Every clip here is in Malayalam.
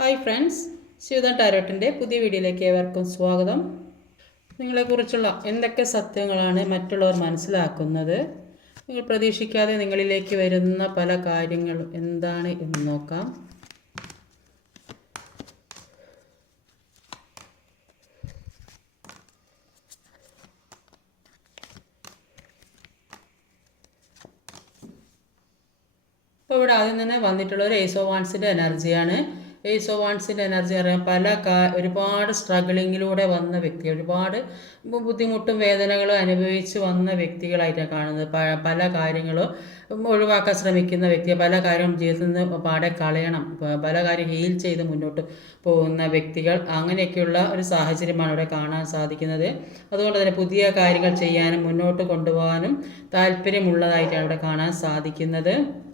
ഹായ് ഫ്രണ്ട്സ് ശിവദൻ ടാരോട്ടിന്റെ പുതിയ വീഡിയോയിലേക്ക് ഏവർക്കും സ്വാഗതം. നിങ്ങളെക്കുറിച്ചുള്ള എന്തൊക്കെ സത്യങ്ങളാണ് മറ്റുള്ളവർ മനസ്സിലാക്കുന്നത്? നിങ്ങൾ പ്രതീക്ഷിക്കാതെ നിങ്ങളിലേക്ക് വരുന്ന പല കാര്യങ്ങളും എന്താണ് എന്ന് നോക്കാം. അപ്പോൾ ഇവിടെ ആദ്യം തന്നെ വന്നിട്ടുള്ള ഒരു ഏസോ വാൺസിന്റെ എനർജിയാണ്. ഏസോ വാൺസിന്റെ എനർജി അറിയാം. പല കാ ഒരുപാട് സ്ട്രഗിളിങ്ങിലൂടെ വന്ന വ്യക്തി ഒരുപാട് ബുദ്ധിമുട്ടും വേദനകളും അനുഭവിച്ച് വന്ന വ്യക്തികളായിട്ടാണ് കാണുന്നത്. പ- പല കാര്യങ്ങളും ഒഴിവാക്കാൻ ശ്രമിക്കുന്ന വ്യക്തി പല കാര്യം ജീവിതത്തിൽ നിന്ന് പാടെ കളയണം. പല കാര്യം ഹീൽ ചെയ്ത് മുന്നോട്ട് പോകുന്ന വ്യക്തികൾ അങ്ങനെയൊക്കെയുള്ള ഒരു സാഹചര്യമാണ് ഇവിടെ കാണാൻ സാധിക്കുന്നത്. അതുകൊണ്ട് തന്നെ പുതിയ കാര്യങ്ങൾ ചെയ്യാനും മുന്നോട്ട് കൊണ്ടുപോകാനും താല്പര്യമുള്ളതായിട്ടാണ് ഇവിടെ കാണാൻ സാധിക്കുന്നത്.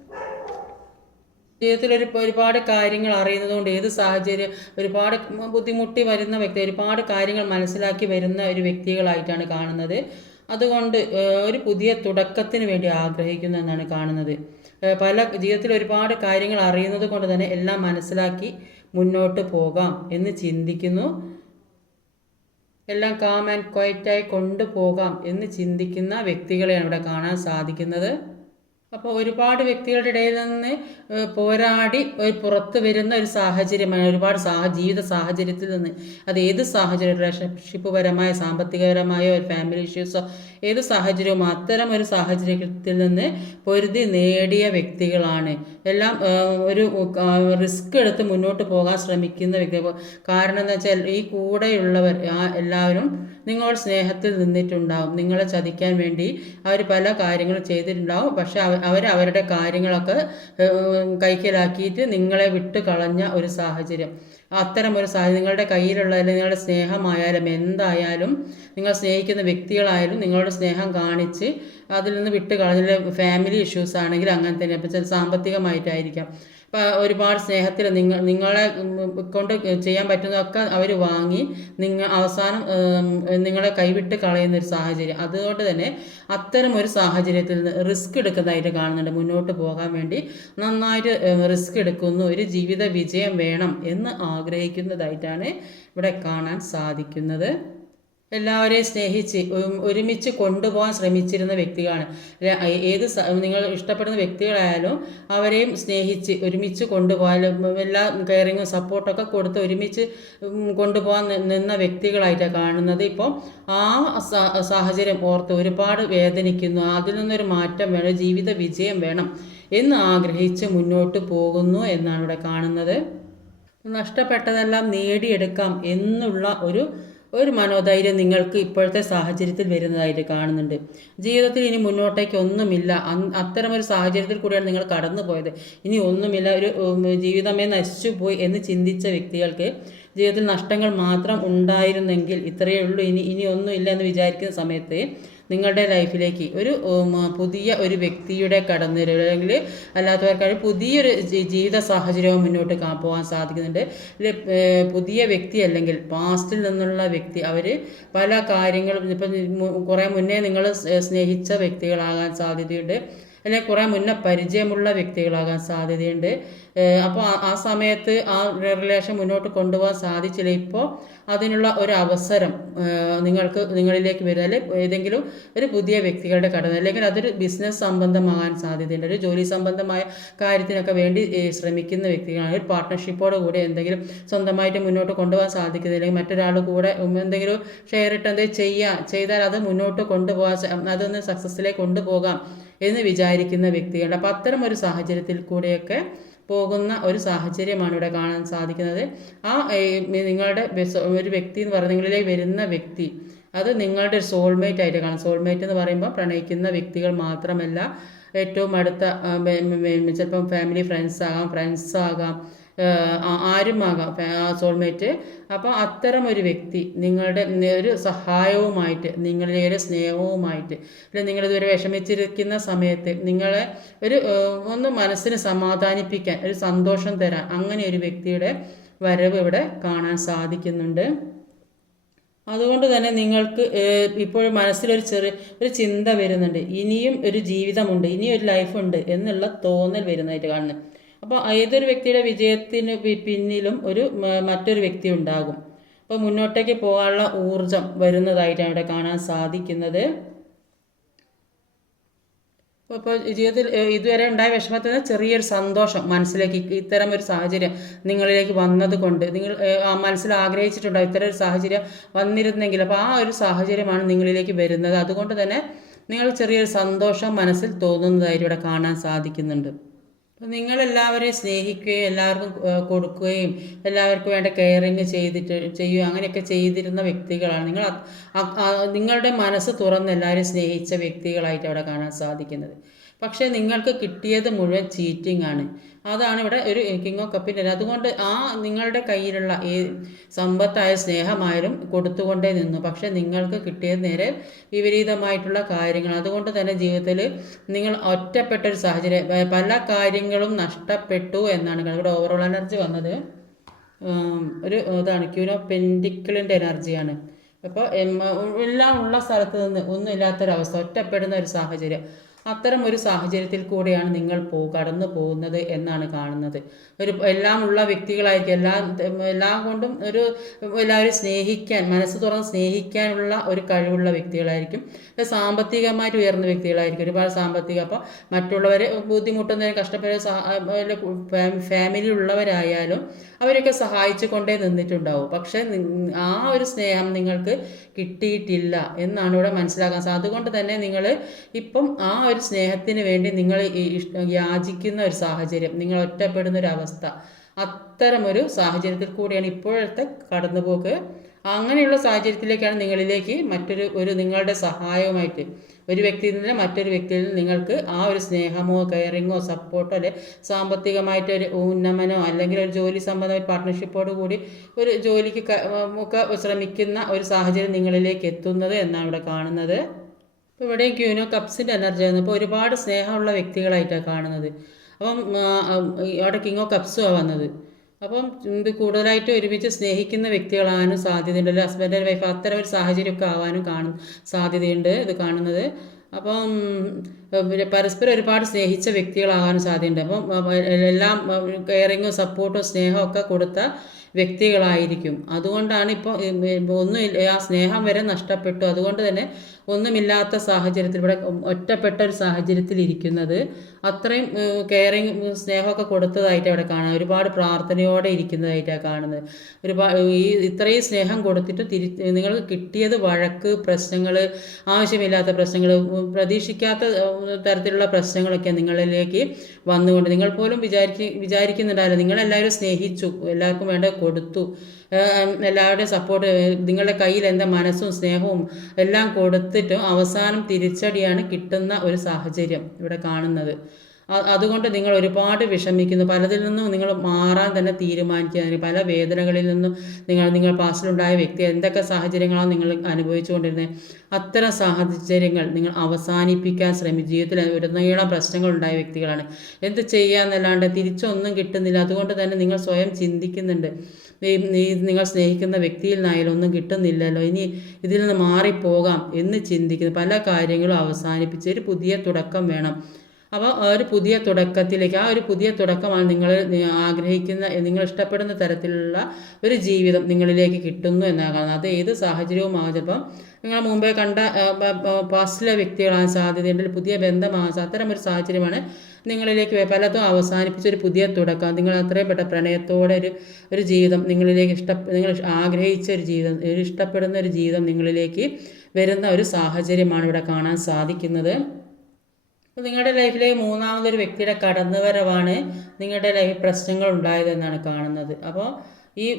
ജീവിതത്തിൽ ഒരു ഒരുപാട് കാര്യങ്ങൾ അറിയുന്നത് കൊണ്ട് ഏത് സാഹചര്യം ഒരുപാട് ബുദ്ധിമുട്ടി വരുന്ന വ്യക്തി ഒരുപാട് കാര്യങ്ങൾ മനസ്സിലാക്കി വരുന്ന ഒരു വ്യക്തികളായിട്ടാണ് കാണുന്നത്. അതുകൊണ്ട് ഒരു പുതിയ തുടക്കത്തിന് വേണ്ടി ആഗ്രഹിക്കുന്നു എന്നാണ് കാണുന്നത്. പല ജീവിതത്തിൽ ഒരുപാട് കാര്യങ്ങൾ അറിയുന്നത് കൊണ്ട് തന്നെ എല്ലാം മനസ്സിലാക്കി മുന്നോട്ട് പോകാം എന്ന് ചിന്തിക്കുന്നു. എല്ലാം കാം ആൻഡ് ക്വയറ്റായി കൊണ്ടുപോകാം എന്ന് ചിന്തിക്കുന്ന വ്യക്തികളെയാണ് ഇവിടെ കാണാൻ സാധിക്കുന്നത്. അപ്പോൾ ഒരുപാട് വ്യക്തികളുടെ ഇടയിൽ നിന്ന് പോരാടി ഒരു പുറത്ത് വരുന്ന ഒരു സാഹചര്യമാണ് ഒരുപാട് സാഹ ജീവിത സാഹചര്യത്തിൽ നിന്ന്. അത് ഏത് സാഹചര്യം റിലേഷൻഷിപ്പ് പരമായ സാമ്പത്തികപരമായ ഒരു ഫാമിലി ഇഷ്യൂസോ ഏത് സാഹചര്യവും അത്തരം ഒരു സാഹചര്യത്തിൽ നിന്ന് പൊരുതി നേടിയ വ്യക്തികളാണ്. എല്ലാം ഒരു റിസ്ക് എടുത്ത് മുന്നോട്ട് പോകാൻ ശ്രമിക്കുന്ന വ്യക്തി. കാരണം എന്താ വെച്ചാൽ ഈ കൂടെയുള്ളവർ എല്ലാവരും നിങ്ങളോട് സ്നേഹത്തിൽ നിന്നിട്ടുണ്ടാവും. നിങ്ങളെ ചതിക്കാൻ വേണ്ടി അവർ പല കാര്യങ്ങളും ചെയ്തിട്ടുണ്ടാവും. പക്ഷെ അവർ അവരുടെ കാര്യങ്ങളൊക്കെ കൈക്കലാക്കിയിട്ട് നിങ്ങളെ വിട്ട് കളഞ്ഞ ഒരു സാഹചര്യം. അത്തരം ഒരു സാഹചര്യം നിങ്ങളുടെ കയ്യിലുള്ള നിങ്ങളുടെ സ്നേഹമായാലും എന്തായാലും നിങ്ങൾ സ്നേഹിക്കുന്ന വ്യക്തികളായാലും നിങ്ങളുടെ സ്നേഹം കാണിച്ച് അതിൽ നിന്ന് വിട്ട് കളഞ്ഞ ഫാമിലി ഇഷ്യൂസ് ആണെങ്കിൽ അങ്ങനെ തന്നെ. ഇപ്പം ചില സാമ്പത്തികമായിട്ടായിരിക്കാം. ഒരുപാട് സ്നേഹത്തിൽ നിങ്ങൾ നിങ്ങളെ കൊണ്ട് ചെയ്യാൻ പറ്റുന്നതൊക്കെ അവർ വാങ്ങി നിങ്ങൾ അവസാനം നിങ്ങളെ കൈവിട്ട് കളയുന്ന ഒരു സാഹചര്യം. അതുകൊണ്ട് തന്നെ അത്തരം ഒരു സാഹചര്യത്തിൽ നിന്ന് റിസ്ക് എടുക്കുന്നതായിട്ട് കാണുന്നുണ്ട്. മുന്നോട്ട് പോകാൻ വേണ്ടി നന്നായിട്ട് റിസ്ക് എടുക്കുന്നു. ഒരു ജീവിത വിജയം വേണം എന്ന് ആഗ്രഹിക്കുന്നതായിട്ടാണ് ഇവിടെ കാണാൻ സാധിക്കുന്നത്. എല്ലാവരെയും സ്നേഹിച്ച് ഒരുമിച്ച് കൊണ്ടുപോകാൻ ശ്രമിച്ചിരുന്ന വ്യക്തികളാണ്. ഏത് നിങ്ങൾ ഇഷ്ടപ്പെടുന്ന വ്യക്തികളായാലും അവരെയും സ്നേഹിച്ച് ഒരുമിച്ച് കൊണ്ടുപോകാൻ എല്ലാ കെയറിങ്ങും സപ്പോർട്ടൊക്കെ കൊടുത്ത് ഒരുമിച്ച് കൊണ്ടുപോകാൻ നിന്ന വ്യക്തികളായിട്ടാണ് കാണുന്നത്. ഇപ്പോൾ ആ സാഹചര്യം ഓർത്ത് ഒരുപാട് വേദനിക്കുന്നു. അതിൽ നിന്നൊരു മാറ്റം വേണം ജീവിത വിജയം വേണം എന്ന് ആഗ്രഹിച്ച് മുന്നോട്ട് പോകുന്നു എന്നാണ് ഇവിടെ കാണുന്നത്. നഷ്ടപ്പെട്ടതെല്ലാം നേടിയെടുക്കാം എന്നുള്ള ഒരു ഒരു മനോധൈര്യം നിങ്ങൾക്ക് ഇപ്പോഴത്തെ സാഹചര്യത്തിൽ വരുന്നതായിട്ട് കാണുന്നുണ്ട്. ജീവിതത്തിൽ ഇനി മുന്നോട്ടേക്ക് ഒന്നുമില്ല. അത്തരമൊരു സാഹചര്യത്തിൽ കൂടിയാണ് നിങ്ങൾ കടന്നു പോയത് ഇനി ഒന്നുമില്ല. ഒരു ജീവിതമേ നശിച്ചുപോയി എന്ന് ചിന്തിച്ച വ്യക്തികൾക്ക് ജീവിതത്തിൽ നഷ്ടങ്ങൾ മാത്രം ഉണ്ടായിരുന്നെങ്കിൽ ഇത്രയേ ഉള്ളൂ. ഇനി ഇനി ഒന്നുമില്ല എന്ന് വിചാരിക്കുന്ന സമയത്ത് നിങ്ങളുടെ ലൈഫിലേക്ക് ഒരു പുതിയ ഒരു വ്യക്തിയുടെ കടന്നുവരവ് അല്ലെങ്കിൽ അല്ലാത്തവർക്കായി പുതിയൊരു ജീവിത സാഹചര്യവും മുന്നോട്ട് പോകാൻ സാധിക്കുന്നുണ്ട്. പുതിയ വ്യക്തി അല്ലെങ്കിൽ പാസ്റ്റിൽ നിന്നുള്ള വ്യക്തി അവർ പല കാര്യങ്ങളും ഇപ്പം കുറേ മുന്നേ നിങ്ങൾ സ്നേഹിച്ച വ്യക്തികളാകാൻ സാധ്യതയുണ്ട്. അല്ലെങ്കിൽ കുറേ മുന്നേ പരിചയമുള്ള വ്യക്തികളാകാൻ സാധ്യതയുണ്ട്. അപ്പോൾ ആ സമയത്ത് ആ റിലേഷൻ മുന്നോട്ട് കൊണ്ടുപോകാൻ സാധിച്ചില്ല. ഇപ്പോൾ അതിനുള്ള ഒരു അവസരം നിങ്ങൾക്ക് നിങ്ങളിലേക്ക് വരിക അല്ലെങ്കിൽ ഏതെങ്കിലും ഒരു പുതിയ വ്യക്തികളുടെ കടന്ന് അല്ലെങ്കിൽ അതൊരു ബിസിനസ് സംബന്ധമാകാൻ സാധ്യതയുണ്ട്. ഒരു ജോലി സംബന്ധമായ കാര്യത്തിനൊക്കെ വേണ്ടി ശ്രമിക്കുന്ന വ്യക്തികളാണ് ഒരു പാർട്ട്ണർഷിപ്പോട് കൂടി എന്തെങ്കിലും സ്വന്തമായിട്ട് മുന്നോട്ട് കൊണ്ടുപോകാൻ സാധിക്കുന്നില്ല അല്ലെങ്കിൽ മറ്റൊരാൾ കൂടെ എന്തെങ്കിലും ഷെയർ ഇട്ട് എന്തെങ്കിലും ചെയ്യാം ചെയ്താൽ അത് മുന്നോട്ട് കൊണ്ടുപോകാൻ അതൊന്ന് സക്സസ്സിലേക്ക് കൊണ്ടുപോകാം. എന്ന് വിചാരിക്കുന്ന വ്യക്തികളുണ്ട്. അപ്പോൾ അത്തരം ഒരു സാഹചര്യത്തിൽ കൂടെയൊക്കെ പോകുന്ന ഒരു സാഹചര്യമാണ് ഇവിടെ കാണാൻ സാധിക്കുന്നത്. ആ നിങ്ങളുടെ ഒരു വ്യക്തി എന്ന് പറയുന്നത് നിങ്ങളിലേക്ക് വരുന്ന വ്യക്തി അത് നിങ്ങളുടെ സോൾമേറ്റ് ആയിട്ട് കാണാം. സോൾമേറ്റ് എന്ന് പറയുമ്പോൾ പ്രണയിക്കുന്ന വ്യക്തികൾ മാത്രമല്ല ഏറ്റവും അടുത്ത ചിലപ്പം ഫാമിലി ഫ്രണ്ട്സ് ആകാം ഫ്രണ്ട്സ് ആകാം ആരുമാകാം സോൾമേറ്റ് അപ്പോൾ അത്തരം ഒരു വ്യക്തി നിങ്ങളുടെ ഒരു സഹായവുമായിട്ട് നിങ്ങളുടെ ഒരു സ്നേഹവുമായിട്ട് അല്ലെങ്കിൽ നിങ്ങളിതുവരെ വിഷമിച്ചിരിക്കുന്ന സമയത്ത് നിങ്ങളെ ഒരു ഒന്ന് മനസ്സിന് സമാധാനിപ്പിക്കാൻ ഒരു സന്തോഷം തരാൻ അങ്ങനെ ഒരു വ്യക്തിയുടെ വരവ് ഇവിടെ കാണാൻ സാധിക്കുന്നുണ്ട്. അതുകൊണ്ട് തന്നെ നിങ്ങൾക്ക് ഇപ്പോഴും മനസ്സിലൊരു ചെറിയ ഒരു ചിന്ത വരുന്നുണ്ട്. ഇനിയും ഒരു ജീവിതമുണ്ട് ഇനിയും ഒരു ലൈഫുണ്ട് എന്നുള്ള തോന്നൽ വരുന്നതായിട്ട് കാണുന്നത് അപ്പോൾ ഏതൊരു വ്യക്തിയുടെ വിജയത്തിന് പിന്നിലും ഒരു മറ്റൊരു വ്യക്തി ഉണ്ടാകും. അപ്പോൾ മുന്നോട്ടേക്ക് പോകാനുള്ള ഊർജം വരുന്നതായിട്ടാണ് ഇവിടെ കാണാൻ സാധിക്കുന്നത്. അപ്പോൾ ജീവിതത്തിൽ ഇതുവരെ ഉണ്ടായ വിഷമത്തിൽ നിന്ന് ചെറിയൊരു സന്തോഷം മനസ്സിലേക്ക് ഇത്തരം ഒരു സാഹചര്യം നിങ്ങളിലേക്ക് വന്നത് കൊണ്ട് നിങ്ങൾ മനസ്സിൽ ആഗ്രഹിച്ചിട്ടുണ്ടാവും ഇത്തരം ഒരു സാഹചര്യം വന്നിരുന്നെങ്കിൽ? അപ്പോൾ ആ ഒരു സാഹചര്യമാണ് നിങ്ങളിലേക്ക് വരുന്നത്. അതുകൊണ്ട് തന്നെ നിങ്ങൾ ചെറിയൊരു സന്തോഷം മനസ്സിൽ തോന്നുന്നതായിട്ട് ഇവിടെ കാണാൻ സാധിക്കുന്നുണ്ട്. അപ്പോൾ നിങ്ങളെല്ലാവരെയും സ്നേഹിക്കുകയും എല്ലാവർക്കും കൊടുക്കുകയും എല്ലാവർക്കും വേണ്ട കെയറിങ് ചെയ്തിട്ട് ചെയ്യുക അങ്ങനെയൊക്കെ ചെയ്തിരുന്ന വ്യക്തികളാണ്. നിങ്ങൾ നിങ്ങളുടെ മനസ്സ് തുറന്ന് എല്ലാവരെയും സ്നേഹിച്ച വ്യക്തികളായിട്ട് അവിടെ കാണാൻ സാധിക്കുന്നത്. പക്ഷേ നിങ്ങൾക്ക് കിട്ടിയത് മുഴുവൻ ചീറ്റിംഗ് ആണ്. അതാണ് ഇവിടെ ഒരു കിങ് ഓഫ് കപ്പിന്റെ അതുകൊണ്ട് ആ നിങ്ങളുടെ കയ്യിലുള്ള ഈ സമ്പത്തായ സ്നേഹമായാലും കൊടുത്തുകൊണ്ടേ നിന്നു. പക്ഷേ നിങ്ങൾക്ക് കിട്ടിയത് നേരെ വിപരീതമായിട്ടുള്ള കാര്യങ്ങൾ അതുകൊണ്ട് തന്നെ ജീവിതത്തിൽ നിങ്ങൾ ഒറ്റപ്പെട്ട ഒരു സാഹചര്യം പല കാര്യങ്ങളും നഷ്ടപ്പെട്ടു എന്നാണ്. ഇവിടെ ഓവറോൾ എനർജി വന്നത് ഒരു ഇതാണ്. ക്യൂനോ പെൻഡിക്കിളിന്റെ എനർജിയാണ് അപ്പോൾ എല്ലാം ഉള്ള സ്ഥലത്ത് നിന്ന് ഒന്നും ഇല്ലാത്തൊരവസ്ഥ ഒറ്റപ്പെടുന്ന ഒരു സാഹചര്യം. അത്തരം ഒരു സാഹചര്യത്തിൽ കൂടെയാണ് നിങ്ങൾ പോ കടന്നു പോകുന്നത് എന്നാണ് കാണുന്നത്. ഒരു എല്ലാം ഉള്ള വ്യക്തികളായിരിക്കും എല്ലാം എല്ലാം കൊണ്ടും ഒരു എല്ലാവരും സ്നേഹിക്കാൻ മനസ്സ് തുറന്ന് സ്നേഹിക്കാനുള്ള ഒരു കഴിവുള്ള വ്യക്തികളായിരിക്കും. സാമ്പത്തികമായിട്ട് ഉയർന്ന വ്യക്തികളായിരിക്കും. ഒരുപാട് സാമ്പത്തിക അപ്പോൾ മറ്റുള്ളവരെ ബുദ്ധിമുട്ടുന്നതിന് കഷ്ടപ്പെടുന്ന ഫാമിലി ഉള്ളവരായാലും അവരൊക്കെ സഹായിച്ചു കൊണ്ടേ നിന്നിട്ടുണ്ടാവും. പക്ഷേ ആ ഒരു സ്നേഹം നിങ്ങൾക്ക് കിട്ടിയിട്ടില്ല എന്നാണ് ഇവിടെ മനസ്സിലാക്കാൻ സാധിക്കും അതുകൊണ്ട് തന്നെ നിങ്ങൾ ഇപ്പം ആ ഒരു സ്നേഹത്തിന് വേണ്ടി നിങ്ങൾ യാചിക്കുന്ന ഒരു സാഹചര്യം നിങ്ങൾ ഒറ്റപ്പെടുന്ന ഒരു അവസ്ഥ അത്തരമൊരു സാഹചര്യത്തിൽ കൂടിയാണ് ഇപ്പോഴത്തെ കടന്നുപോക്ക്. അങ്ങനെയുള്ള സാഹചര്യത്തിലേക്കാണ് നിങ്ങളിലേക്ക് മറ്റൊരു ഒരു നിങ്ങളുടെ സഹായവുമായിട്ട് ഒരു വ്യക്തിയിൽ നിന്ന് മറ്റൊരു വ്യക്തിയിൽ നിന്ന് നിങ്ങൾക്ക് ആ ഒരു സ്നേഹമോ കെയറിങ്ങോ സപ്പോർട്ടോ അല്ലെ സാമ്പത്തികമായിട്ട് ഒരു ഉന്നമനോ അല്ലെങ്കിൽ ഒരു ജോലി സംബന്ധമായ പാർട്ട്ണർഷിപ്പോട് കൂടി ഒരു ജോലിക്ക് ഒക്കെ ശ്രമിക്കുന്ന ഒരു സാഹചര്യം നിങ്ങളിലേക്ക് എത്തുന്നത് എന്നാണ് ഇവിടെ കാണുന്നത്. ഇപ്പോൾ ഇവിടെ ക്യൂനോ കപ്സിന്റെ എനർജി ആണ് ഇപ്പോൾ ഒരുപാട് സ്നേഹമുള്ള വ്യക്തികളായിട്ടാണ് കാണുന്നത്. അപ്പം അവിടെ കിങ് ഓഫ് കപ്സുമാണ് വന്നത്. അപ്പം ഇത് കൂടുതലായിട്ട് ഒരുമിച്ച് സ്നേഹിക്കുന്ന വ്യക്തികളാകാനും സാധ്യതയുണ്ട്. അല്ലെങ്കിൽ ഹസ്ബൻഡ് ആൻഡ് വൈഫ് അത്തരം ഒരു സാഹചര്യമൊക്കെ ആവാനും കാണും സാധ്യതയുണ്ട് ഇത് കാണുന്നത്. അപ്പം പരസ്പരം ഒരുപാട് സ്നേഹിച്ച വ്യക്തികളാകാനും സാധ്യതയുണ്ട്. അപ്പം എല്ലാം കെയറിങ്ങും സപ്പോർട്ടും സ്നേഹവും ഒക്കെ കൊടുത്ത വ്യക്തികളായിരിക്കും. അതുകൊണ്ടാണ് ഇപ്പോൾ ഒന്നും ആ സ്നേഹം വരെ നഷ്ടപ്പെട്ടു. അതുകൊണ്ട് തന്നെ ഒന്നുമില്ലാത്ത സാഹചര്യത്തിൽ ഇവിടെ ഒറ്റപ്പെട്ട ഒരു സാഹചര്യത്തിൽ ഇരിക്കുന്നത് അത്രയും കെയറിങ് സ്നേഹമൊക്കെ കൊടുത്തതായിട്ട് അവിടെ കാണാം ഒരുപാട് പ്രാർത്ഥനയോടെ ഇരിക്കുന്നതായിട്ടാണ് കാണുന്നത്. ഒരുപാട് ഈ ഇത്രയും സ്നേഹം കൊടുത്തിട്ട് തിരി നിങ്ങൾക്ക് കിട്ടിയത് വഴക്ക് പ്രശ്നങ്ങൾ ആവശ്യമില്ലാത്ത പ്രശ്നങ്ങൾ പ്രതീക്ഷിക്കാത്ത തരത്തിലുള്ള പ്രശ്നങ്ങളൊക്കെ നിങ്ങളിലേക്ക് വന്നുകൊണ്ട് നിങ്ങൾ പോലും വിചാരിക്ക വിചാരിക്കുന്നുണ്ടാവില്ല. നിങ്ങളെല്ലാവരും സ്നേഹിച്ചു എല്ലാവർക്കും വേണ്ട കൊടുത്തു. എല്ലാവരുടെയും സപ്പോർട്ട് നിങ്ങളുടെ കയ്യിൽ എന്താ മനസ്സും സ്നേഹവും എല്ലാം കൊടുത്തിട്ടും അവസാനം തിരിച്ചടിയാണ് കിട്ടുന്ന ഒരു സാഹചര്യം ഇവിടെ കാണുന്നത്. അതുകൊണ്ട് നിങ്ങൾ ഒരുപാട് വിഷമിക്കുന്നു. പലതിൽ നിന്നും നിങ്ങൾ മാറാൻ തന്നെ തീരുമാനിക്കുക പല വേദനകളിൽ നിന്നും നിങ്ങൾ നിങ്ങൾ പാസ്റ്റിലുണ്ടായ വ്യക്തി എന്തൊക്കെ സാഹചര്യങ്ങളാണ് നിങ്ങൾ അനുഭവിച്ചുകൊണ്ടിരുന്നത്. അത്തരം സാഹചര്യങ്ങൾ നിങ്ങൾ അവസാനിപ്പിക്കാൻ ശ്രമിച്ചു. ജീവിതത്തിൽ ഉടനീളം പ്രശ്നങ്ങൾ ഉണ്ടായ വ്യക്തികളാണ്. എന്ത് ചെയ്യാന്നല്ലാണ്ട് തിരിച്ചൊന്നും കിട്ടുന്നില്ല. അതുകൊണ്ട് തന്നെ നിങ്ങൾ സ്വയം ചിന്തിക്കുന്നുണ്ട്. നിങ്ങൾ സ്നേഹിക്കുന്ന വ്യക്തിയിൽ നിന്നായാലും ഒന്നും കിട്ടുന്നില്ലല്ലോ. ഇനി ഇതിൽ നിന്ന് മാറിപ്പോകാം എന്ന് ചിന്തിക്കുന്നു. പല കാര്യങ്ങളും അവസാനിപ്പിച്ച് ഒരു പുതിയ തുടക്കം വേണം. അപ്പോൾ ഒരു പുതിയ തുടക്കത്തിലേക്ക് ആ ഒരു പുതിയ തുടക്കമാണ് നിങ്ങൾ ആഗ്രഹിക്കുന്ന നിങ്ങൾ ഇഷ്ടപ്പെടുന്ന തരത്തിലുള്ള ഒരു ജീവിതം നിങ്ങളിലേക്ക് കിട്ടുന്നു എന്നാണ് കാണുന്നത് അത് ഏത് സാഹചര്യവുമാകും ചിലപ്പം നിങ്ങൾ മുമ്പേ കണ്ട പാസ്റ്റിലെ വ്യക്തികളാകാൻ സാധ്യതയുണ്ട് പുതിയ ബന്ധമാകാൻ അത്തരം ഒരു സാഹചര്യമാണ് നിങ്ങളിലേക്ക് പലതും അവസാനിപ്പിച്ച ഒരു പുതിയ തുടക്കം. നിങ്ങൾ അത്രയും പെട്ട പ്രണയത്തോടെ ഒരു ഒരു ജീവിതം നിങ്ങളിലേക്ക് ഇഷ്ട നിങ്ങൾ ആഗ്രഹിച്ച ഒരു ജീവിതം ഇഷ്ടപ്പെടുന്ന ഒരു ജീവിതം നിങ്ങളിലേക്ക് വരുന്ന ഒരു സാഹചര്യമാണ് ഇവിടെ കാണാൻ സാധിക്കുന്നത്. നിങ്ങളുടെ ലൈഫിലെ മൂന്നാമതൊരു വ്യക്തിയുടെ കടന്നുവരവാണ് നിങ്ങളുടെ ലൈഫിൽ പ്രശ്നങ്ങൾ ഉണ്ടായതെന്നാണ് കാണുന്നത്. അപ്പോൾ ഈ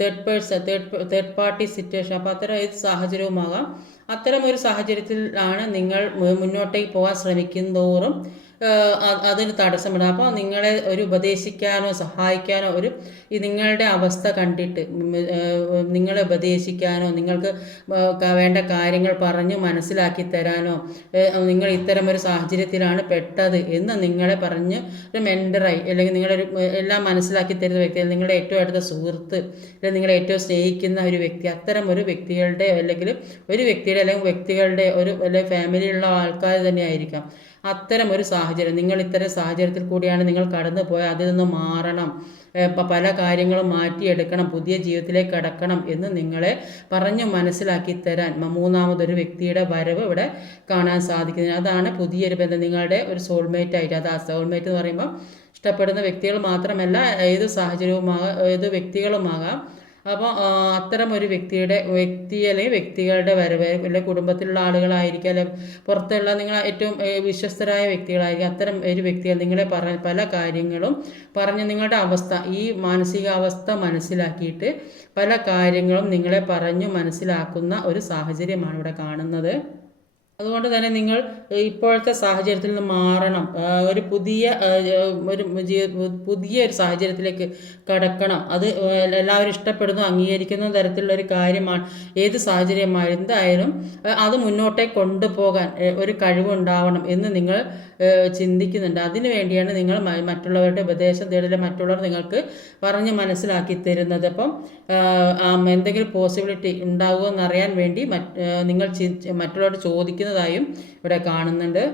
third person third third party situation അപ്പോൾ അത്തരം ഏത് സാഹചര്യവുമാകാം. അത്തരം ഒരു സാഹചര്യത്തിലാണ് നിങ്ങൾ മുന്നോട്ടേക്ക് പോകാൻ അ- അതിന് തടസ്സമിടാം അപ്പോൾ നിങ്ങളെ ഒരു ഉപദേശിക്കാനോ സഹായിക്കാനോ ഒരു നിങ്ങളുടെ അവസ്ഥ കണ്ടിട്ട് നിങ്ങളെ ഉപദേശിക്കാനോ നിങ്ങൾക്ക് വേണ്ട കാര്യങ്ങൾ പറഞ്ഞു മനസ്സിലാക്കി തരാനോ നിങ്ങൾ ഇത്തരം ഒരു സാഹചര്യത്തിലാണ് പെട്ടത് എന്ന് നിങ്ങളെ പറഞ്ഞ് ഒരു മെന്ററായി അല്ലെങ്കിൽ നിങ്ങളൊരു എല്ലാം മനസ്സിലാക്കി തരുന്ന വ്യക്തി നിങ്ങളുടെ ഏറ്റവും അടുത്ത സുഹൃത്ത് അല്ലെങ്കിൽ നിങ്ങളെ ഏറ്റവും സ്നേഹിക്കുന്ന ഒരു വ്യക്തി അത്തരം ഒരു വ്യക്തികളുടെ അല്ലെങ്കിൽ ഒരു വ്യക്തിയുടെ അല്ലെങ്കിൽ വ്യക്തികളുടെ ഒരു അല്ലെങ്കിൽ ഫാമിലിയിലുള്ള ആൾക്കാർ തന്നെ ആയിരിക്കാം. അത്തരം ഒരു സാഹചര്യം. നിങ്ങൾ ഇത്തരം സാഹചര്യത്തിൽ കൂടിയാണ് നിങ്ങൾ കടന്നു പോയാൽ അതിൽ നിന്ന് മാറണം. പല കാര്യങ്ങളും മാറ്റിയെടുക്കണം. പുതിയ ജീവിതത്തിലേക്ക് കടക്കണം എന്ന് നിങ്ങളെ പറഞ്ഞു മനസ്സിലാക്കി തരാൻ മൂന്നാമതൊരു വ്യക്തിയുടെ വരവ് ഇവിടെ കാണാൻ സാധിക്കുന്നത് അതാണ് പുതിയൊരു ബന്ധം. നിങ്ങളുടെ ഒരു സോൾമേറ്റ് ആയിട്ട് അത് സോൾമേറ്റ് എന്ന് പറയുമ്പോൾ ഇഷ്ടപ്പെടുന്ന വ്യക്തികൾ മാത്രമല്ല ഏത് സാഹചര്യവുമാകാം ഏത് വ്യക്തികളുമാകാം അപ്പോൾ അത്തരം ഒരു വ്യക്തിയുടെ വ്യക്തി അല്ലെങ്കിൽ വ്യക്തികളുടെ വരവ് അല്ലെങ്കിൽ കുടുംബത്തിലുള്ള ആളുകളായിരിക്കും അല്ലെങ്കിൽ പുറത്തുള്ള നിങ്ങൾ ഏറ്റവും വിശ്വസ്തരായ വ്യക്തികളായിരിക്കും അത്തരം ഒരു വ്യക്തികൾ നിങ്ങളെ പറ പല കാര്യങ്ങളും പറഞ്ഞ് നിങ്ങളുടെ അവസ്ഥ ഈ മാനസികാവസ്ഥ മനസ്സിലാക്കിയിട്ട് പല കാര്യങ്ങളും നിങ്ങളെ പറഞ്ഞു മനസ്സിലാക്കുന്ന ഒരു സാഹചര്യമാണ് ഇവിടെ കാണുന്നത്. അതുകൊണ്ട് തന്നെ നിങ്ങൾ ഇപ്പോഴത്തെ സാഹചര്യത്തിൽ നിന്ന് മാറണം. ഒരു പുതിയ ഒരു പുതിയ ഒരു സാഹചര്യത്തിലേക്ക് കടക്കണം. അത് എല്ലാവരും ഇഷ്ടപ്പെടുന്നു അംഗീകരിക്കുന്ന തരത്തിലുള്ള ഒരു കാര്യമാണ് ഏത് സാഹചര്യമാണ് എന്തായാലും അത് മുന്നോട്ടേക്ക് കൊണ്ടുപോകാൻ ഒരു കഴിവുണ്ടാവണം എന്ന് നിങ്ങൾ ചിന്തിക്കുന്നുണ്ട്. അതിനു വേണ്ടിയാണ് നിങ്ങൾ മറ്റുള്ളവരുടെ ഉപദേശം തേടൽ മറ്റുള്ളവർ നിങ്ങൾക്ക് പറഞ്ഞ് മനസ്സിലാക്കി തരുന്നത്. അപ്പം എന്തെങ്കിലും പോസിബിലിറ്റി ഉണ്ടാകുമോ എന്നറിയാൻ വേണ്ടി നിങ്ങൾ മറ്റുള്ളവരോട് ചോദിക്കുന്നതായും ഇവിടെ കാണുന്നുണ്ട്.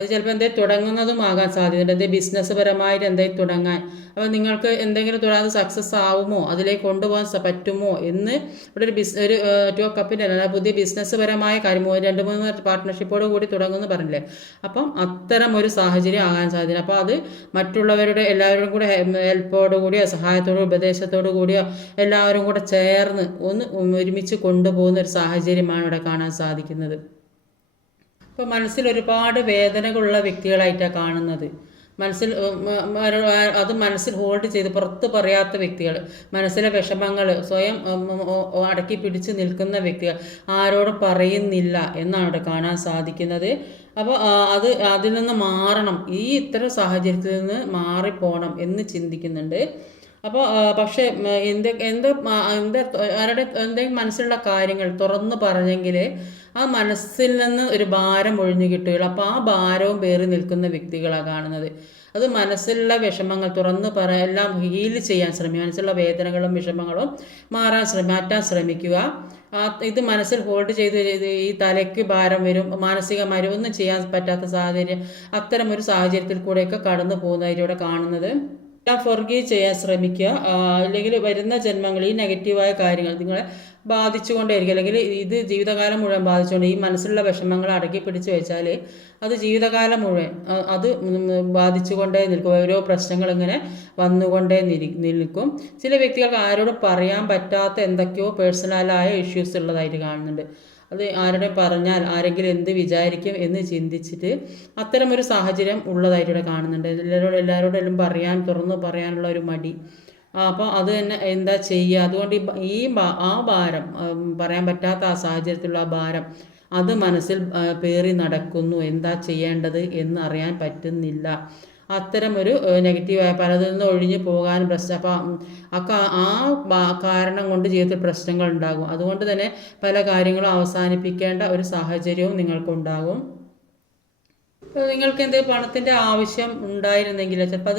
അത് ചിലപ്പോൾ എന്തെങ്കിലും തുടങ്ങുന്നതും ആകാൻ സാധ്യതയുണ്ട്. എന്തെങ്കിലും ബിസിനസ് പരമായിട്ട് എന്തെങ്കിലും തുടങ്ങാൻ. അപ്പോൾ നിങ്ങൾക്ക് എന്തെങ്കിലും തുടങ്ങാൻ സക്സസ് ആവുമോ? അതിലേക്ക് കൊണ്ടുപോകാൻ പറ്റുമോ? എന്ന് ഇവിടെ ഒരു ബിസ് ഒരു ടോ കപ്പിന്റെ അല്ല പുതിയ ബിസിനസ് പരമായ കാര്യം. രണ്ട് മൂന്ന് പാർട്ട്ണർഷിപ്പോട് കൂടി തുടങ്ങുമെന്ന് പറഞ്ഞില്ലേ? അപ്പം അത്തരം ഒരു സാഹചര്യം ആകാൻ സാധ്യത അപ്പോൾ അത് മറ്റുള്ളവരുടെ എല്ലാവരും കൂടെ ഹെൽപ്പോടു കൂടിയോ സഹായത്തോടോ ഉപദേശത്തോടു കൂടിയോ എല്ലാവരും കൂടെ ചേർന്ന് ഒന്ന് ഒരുമിച്ച് കൊണ്ടുപോകുന്ന ഒരു സാഹചര്യമാണ് ഇവിടെ കാണാൻ സാധിക്കുന്നത്. ഇപ്പോൾ മനസ്സിൽ ഒരുപാട് വേദനകളുള്ള വ്യക്തികളായിട്ടാണ് കാണുന്നത്. മനസ്സിൽ അത് മനസ്സിൽ ഹോൾഡ് ചെയ്ത് പുറത്ത് പറയാത്ത വ്യക്തികൾ മനസ്സിലെ വിഷമങ്ങൾ സ്വയം അടക്കി പിടിച്ച് നിൽക്കുന്ന വ്യക്തികൾ ആരോടും പറയുന്നില്ല എന്നാണ് ഇവിടെ കാണാൻ സാധിക്കുന്നത്. അപ്പോൾ അത് അതിൽ നിന്ന് മാറണം. ഈ ഇത്തരം സാഹചര്യത്തിൽ നിന്ന് മാറിപ്പോണം എന്ന് ചിന്തിക്കുന്നുണ്ട്. അപ്പോൾ പക്ഷേ എന്ത് എന്ത് എന്ത് ആരുടെ എന്തെങ്കിലും മനസ്സിലുള്ള കാര്യങ്ങൾ തുറന്ന് പറഞ്ഞെങ്കിൽ ആ മനസ്സിൽ നിന്ന് ഒരു ഭാരം ഒഴിഞ്ഞു കിട്ടുകയുള്ളൂ. അപ്പോൾ ആ ഭാരവും പേറി നിൽക്കുന്ന വ്യക്തികളാണ് കാണുന്നത്. അത് മനസ്സിലുള്ള വിഷമങ്ങൾ തുറന്ന് പറ എല്ലാം ഹീൽ ചെയ്യാൻ ശ്രമിക്കുക. മനസ്സിലുള്ള വേദനകളും വിഷമങ്ങളും മാറാൻ ശ്രമി മാറ്റാൻ ശ്രമിക്കുക. ഇത് മനസ്സിൽ ഹോൾഡ് ചെയ്ത് ചെയ്ത് ഈ തലയ്ക്ക് ഭാരം വരും മാനസികമായി ഒന്നും ചെയ്യാൻ പറ്റാത്ത സാഹചര്യം അത്തരം ഒരു സാഹചര്യത്തിൽ കൂടെയൊക്കെ കടന്നു പോകുന്നതിലൂടെ കാണുന്നത്. ഫൊർഗീവ് ചെയ്യാൻ ശ്രമിക്കുക. അല്ലെങ്കിൽ വരുന്ന ജന്മങ്ങൾ ഈ നെഗറ്റീവായ കാര്യങ്ങൾ നിങ്ങളെ ബാധിച്ചുകൊണ്ടേയിരിക്കും. അല്ലെങ്കിൽ ഇത് ജീവിതകാലം മുഴുവൻ ബാധിച്ചുകൊണ്ട് ഈ മനസ്സിലുള്ള വിഷമങ്ങൾ അടക്കി പിടിച്ചു വെച്ചാൽ അത് ജീവിതകാലം മുഴുവൻ അത് ബാധിച്ചുകൊണ്ടേ നിൽക്കും. ഓരോ പ്രശ്നങ്ങൾ ഇങ്ങനെ വന്നുകൊണ്ടേ നിൽക്കും. ചില വ്യക്തികൾക്ക് ആരോടും പറയാൻ പറ്റാത്ത എന്തൊക്കെയോ പേഴ്സണലായ ഇഷ്യൂസ് ഉള്ളതായിട്ട് കാണുന്നുണ്ട്. അത് ആരുടെ പറഞ്ഞാൽ ആരെങ്കിലും എന്ത് വിചാരിക്കും എന്ന് ചിന്തിച്ചിട്ട് അത്തരം ഒരു സാഹചര്യം ഉള്ളതായിട്ട് ഇവിടെ കാണുന്നുണ്ട്. എല്ലാവരോടും എല്ലാവരോടും എല്ലാം പറയാൻ തുറന്നു പറയാനുള്ള ഒരു മടി. അപ്പോൾ അത് തന്നെ എന്താ ചെയ്യുക? അതുകൊണ്ട് ഈ ആ ഭാരം പറയാൻ പറ്റാത്ത ആ സാഹചര്യത്തിലുള്ള ആ ഭാരം അത് മനസ്സിൽ പേറി നടക്കുന്നു. എന്താ ചെയ്യേണ്ടത് എന്ന് അറിയാൻ പറ്റുന്നില്ല. ഒരു നെഗറ്റീവായ പലതിൽ നിന്ന് ഒഴിഞ്ഞു പോകാൻ പ്രശ്നം അപ്പം ആ കാരണം കൊണ്ട് ജീവിതത്തിൽ പ്രശ്നങ്ങൾ ഉണ്ടാകും. അതുകൊണ്ട് തന്നെ പല കാര്യങ്ങളും അവസാനിപ്പിക്കേണ്ട ഒരു സാഹചര്യവും നിങ്ങൾക്കുണ്ടാകും. നിങ്ങൾക്ക് എന്ത് പണത്തിന്റെ ആവശ്യം ഉണ്ടായിരുന്നെങ്കിൽ ചിലപ്പോൾ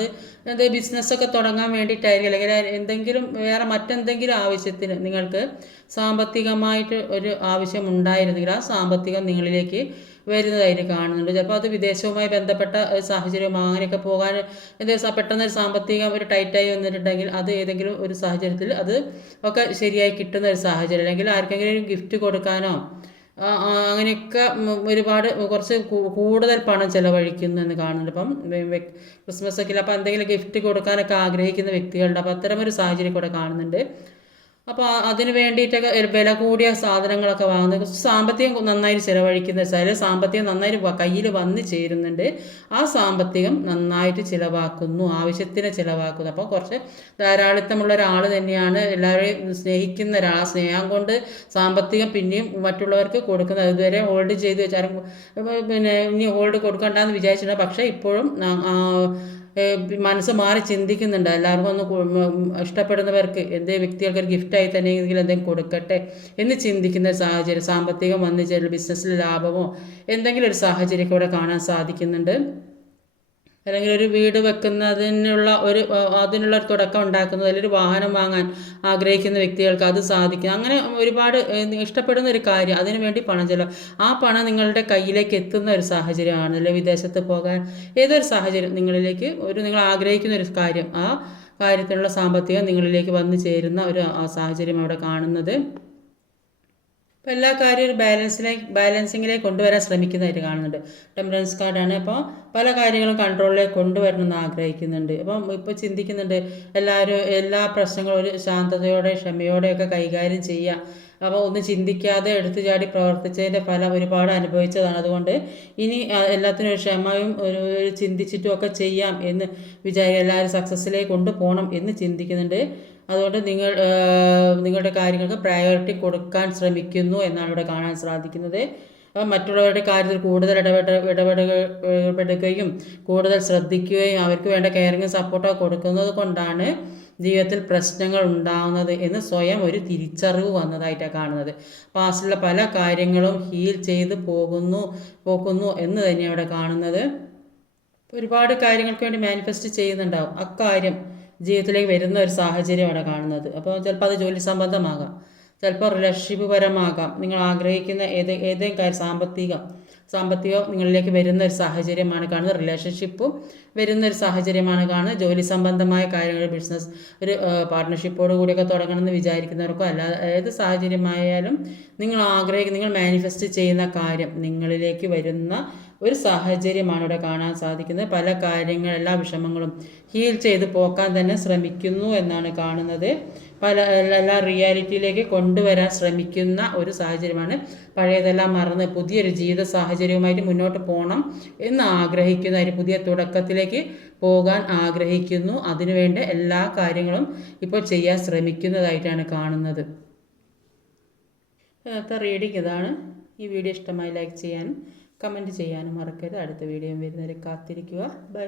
അത് ബിസിനസ് ഒക്കെ തുടങ്ങാൻ വേണ്ടിയിട്ടായിരിക്കും. അല്ലെങ്കിൽ എന്തെങ്കിലും വേറെ മറ്റെന്തെങ്കിലും ആവശ്യത്തിന് നിങ്ങൾക്ക് സാമ്പത്തികമായിട്ട് ഒരു ആവശ്യം ഉണ്ടായിരുന്നെങ്കിൽ ആ സാമ്പത്തികം നിങ്ങളിലേക്ക് വരുന്നതായിട്ട് കാണുന്നുണ്ട്. ചിലപ്പോൾ അത് വിദേശവുമായി ബന്ധപ്പെട്ട ഒരു സാഹചര്യം അങ്ങനെയൊക്കെ പോകാൻ എന്തെങ്കിലും പെട്ടെന്ന് ഒരു സാമ്പത്തികം ഒരു ടൈറ്റായി വന്നിട്ടുണ്ടെങ്കിൽ അത് ഏതെങ്കിലും ഒരു സാഹചര്യത്തിൽ അത് ഒക്കെ ശരിയായി കിട്ടുന്ന ഒരു സാഹചര്യം. അല്ലെങ്കിൽ ആർക്കെങ്കിലും ഒരു ഗിഫ്റ്റ് കൊടുക്കാനോ അങ്ങനെയൊക്കെ ഒരുപാട് കുറച്ച് കൂടുതൽ പണം ചിലവഴിക്കുന്നു എന്ന് കാണുന്നുണ്ട്. അപ്പം ക്രിസ്മസ് ഒക്കെ അപ്പം എന്തെങ്കിലും ഗിഫ്റ്റ് കൊടുക്കാനൊക്കെ ആഗ്രഹിക്കുന്ന വ്യക്തികളുണ്ട്. അപ്പം അത്തരം ഒരു സാഹചര്യം കൂടെ കാണുന്നുണ്ട്. അപ്പോൾ അതിന് വേണ്ടിയിട്ടൊക്കെ വില കൂടിയ സാധനങ്ങളൊക്കെ വാങ്ങുന്നത്. സാമ്പത്തികം നന്നായി ചിലവഴിക്കുന്ന വെച്ചാൽ സാമ്പത്തികം നന്നായി കയ്യിൽ വന്ന് ചേരുന്നുണ്ട്. ആ സാമ്പത്തികം നന്നായിട്ട് ചിലവാക്കുന്നു. ആവശ്യത്തിന് ചിലവാക്കുന്നു. അപ്പോൾ കുറച്ച് ധാരാളിത്തമുള്ള ഒരാൾ തന്നെയാണ് എല്ലാവരെയും സ്നേഹിക്കുന്ന ഒരാൾ സ്നേഹം കൊണ്ട് സാമ്പത്തികം പിന്നെയും മറ്റുള്ളവർക്ക് കൊടുക്കുന്നത്. ഇതുവരെ ഹോൾഡ് ചെയ്ത് വെച്ചാലും പിന്നെ ഇനി ഹോൾഡ് കൊടുക്കണ്ടെന്ന് വിചാരിച്ചിട്ടുണ്ട്. പക്ഷേ ഇപ്പോഴും മനസ്സ് മാറി ചിന്തിക്കുന്നുണ്ട്. എല്ലാവർക്കും ഒന്ന് ഇഷ്ടപ്പെടുന്നവർക്ക് എന്തേ വ്യക്തികൾക്ക് ഒരു ഗിഫ്റ്റായി തന്നെ എന്തെങ്കിലും കൊടുക്കട്ടെ എന്ന് ചിന്തിക്കുന്ന സാഹചര്യം സാമ്പത്തികം വന്നു ചേരൽ ബിസിനസ്സിൽ ലാഭമോ എന്തെങ്കിലും ഒരു സാഹചര്യമൊക്കെ ഇവിടെ കാണാൻ സാധിക്കുന്നുണ്ട്. അല്ലെങ്കിൽ ഒരു വീട് വെക്കുന്നതിനുള്ള ഒരു അതിനുള്ള ഒരു തുടക്കം ഉണ്ടാക്കുന്നത് അല്ലെങ്കിൽ ഒരു വാഹനം വാങ്ങാൻ ആഗ്രഹിക്കുന്ന വ്യക്തികൾക്ക് അത് സാധിക്കും. അങ്ങനെ ഒരുപാട് ഇഷ്ടപ്പെടുന്ന ഒരു കാര്യം അതിനു വേണ്ടി പണം ചെലവ്. ആ പണം നിങ്ങളുടെ കയ്യിലേക്ക് എത്തുന്ന ഒരു സാഹചര്യമാണ്. അല്ലെങ്കിൽ വിദേശത്ത് പോകാൻ ഏതൊരു സാഹചര്യം നിങ്ങളിലേക്ക് ഒരു നിങ്ങൾ ആഗ്രഹിക്കുന്ന ഒരു കാര്യം ആ കാര്യത്തിനുള്ള സാമ്പത്തികം നിങ്ങളിലേക്ക് വന്നു ചേരുന്ന ഒരു സാഹചര്യം അവിടെ കാണുന്നത്. അപ്പോൾ എല്ലാ കാര്യവും ബാലൻസിലേക്ക് ബാലൻസിങ്ങിലേക്ക് കൊണ്ടുവരാൻ ശ്രമിക്കുന്നതായിട്ട് കാണുന്നുണ്ട്. ടെമ്പറൻസ് കാർഡാണ്. അപ്പോൾ പല കാര്യങ്ങളും കൺട്രോളിലേക്ക് കൊണ്ടുവരണം എന്ന് ആഗ്രഹിക്കുന്നുണ്ട്. അപ്പം ഇപ്പോൾ ചിന്തിക്കുന്നുണ്ട് എല്ലാവരും എല്ലാ പ്രശ്നങ്ങളും ഒരു ശാന്തതയോടെ ക്ഷമയോടെ ഒക്കെ കൈകാര്യം ചെയ്യുക അപ്പോൾ ഒന്നും ചിന്തിക്കാതെ എടുത്തു ചാടി പ്രവർത്തിച്ചതിന്റെ ഫലം ഒരുപാട് അനുഭവിച്ചതാണ്. അതുകൊണ്ട് ഇനി എല്ലാത്തിനും ഒരു ക്ഷമയും ഒരു ചിന്തിച്ചിട്ടും ഒക്കെ ചെയ്യാം എന്ന് വിചാരിക്കുക എല്ലാവരും സക്സസ്സിലേക്ക് കൊണ്ടുപോകണം എന്ന് ചിന്തിക്കുന്നുണ്ട്. അതുകൊണ്ട് നിങ്ങൾ നിങ്ങളുടെ കാര്യങ്ങൾക്ക് പ്രയോറിറ്റി കൊടുക്കാൻ ശ്രമിക്കുന്നു എന്നാണ് ഇവിടെ കാണാൻ സാധിക്കുന്നത്. അപ്പം മറ്റുള്ളവരുടെ കാര്യത്തിൽ കൂടുതൽ ഇടപെട ഇടപെടുക ഇടപെടുകയും കൂടുതൽ ശ്രദ്ധിക്കുകയും അവർക്ക് വേണ്ട കെയറിങ്ങും സപ്പോർട്ടൊക്കെ കൊടുക്കുന്നത് കൊണ്ടാണ് ജീവിതത്തിൽ പ്രശ്നങ്ങൾ ഉണ്ടാകുന്നത് എന്ന് സ്വയം ഒരു തിരിച്ചറിവ് വന്നതായിട്ടാണ് കാണുന്നത്. പാസ്റ്റിലുള്ള പല കാര്യങ്ങളും ഹീൽ ചെയ്ത് പോകുന്നു പോകുന്നു എന്ന് തന്നെയാണ് ഇവിടെ കാണുന്നത്. ഒരുപാട് കാര്യങ്ങൾക്ക് വേണ്ടി മാനിഫെസ്റ്റ് ചെയ്യുന്നുണ്ടാവും. അക്കാര്യം ജീവിതത്തിലേക്ക് വരുന്ന ഒരു സാഹചര്യമാണ് കാണുന്നത്. അപ്പോൾ ചിലപ്പോൾ അത് ജോലി സംബന്ധമാകാം. ചിലപ്പോൾ റിലേഷൻഷിപ്പ് പരമാകാം. നിങ്ങൾ ആഗ്രഹിക്കുന്ന ഏത് ഏതെങ്കിലും കാര്യം സാമ്പത്തികം സാമ്പത്തികം നിങ്ങളിലേക്ക് വരുന്ന ഒരു സാഹചര്യമാണ് കാണുന്നത്. റിലേഷൻഷിപ്പും വരുന്ന ഒരു സാഹചര്യമാണ് കാണുന്നത്. ജോലി സംബന്ധമായ കാര്യങ്ങൾ ബിസിനസ് ഒരു പാർട്ട്ണർഷിപ്പോട് കൂടിയൊക്കെ തുടങ്ങണമെന്ന് വിചാരിക്കുന്നവർക്കോ അല്ലാതെ ഏത് സാഹചര്യമായാലും നിങ്ങൾ ആഗ്രഹിക്കുന്ന നിങ്ങൾ മാനിഫെസ്റ്റ് ചെയ്യുന്ന കാര്യം നിങ്ങളിലേക്ക് വരുന്ന ഒരു സാഹചര്യമാണ് ഇവിടെ കാണാൻ സാധിക്കുന്നത്. പല കാര്യങ്ങൾ എല്ലാ വിഷമങ്ങളും ഹീൽ ചെയ്ത് പോക്കാൻ തന്നെ ശ്രമിക്കുന്നു എന്നാണ് കാണുന്നത്. പല എല്ലാ റിയാലിറ്റിയിലേക്ക് കൊണ്ടുവരാൻ ശ്രമിക്കുന്ന ഒരു സാഹചര്യമാണ്. പഴയതെല്ലാം മറന്ന് പുതിയൊരു ജീവിത സാഹചര്യവുമായിട്ട് മുന്നോട്ട് പോകണം എന്ന് ആഗ്രഹിക്കുന്ന ഒരു പുതിയ തുടക്കത്തിലേക്ക് പോകാൻ ആഗ്രഹിക്കുന്നു. അതിനുവേണ്ട എല്ലാ കാര്യങ്ങളും ഇപ്പോൾ ചെയ്യാൻ ശ്രമിക്കുന്നതായിട്ടാണ് കാണുന്നത്. ഇന്നത്തെ റീഡിങ് ഇതാണ്. ഈ വീഡിയോ ഇഷ്ടമായി ലൈക്ക് ചെയ്യാനും കമന്റ് ചെയ്യാനും മറക്കരുത്. അടുത്ത വീഡിയോ വരുന്നവരെ കാത്തിരിക്കുക. ബൈ.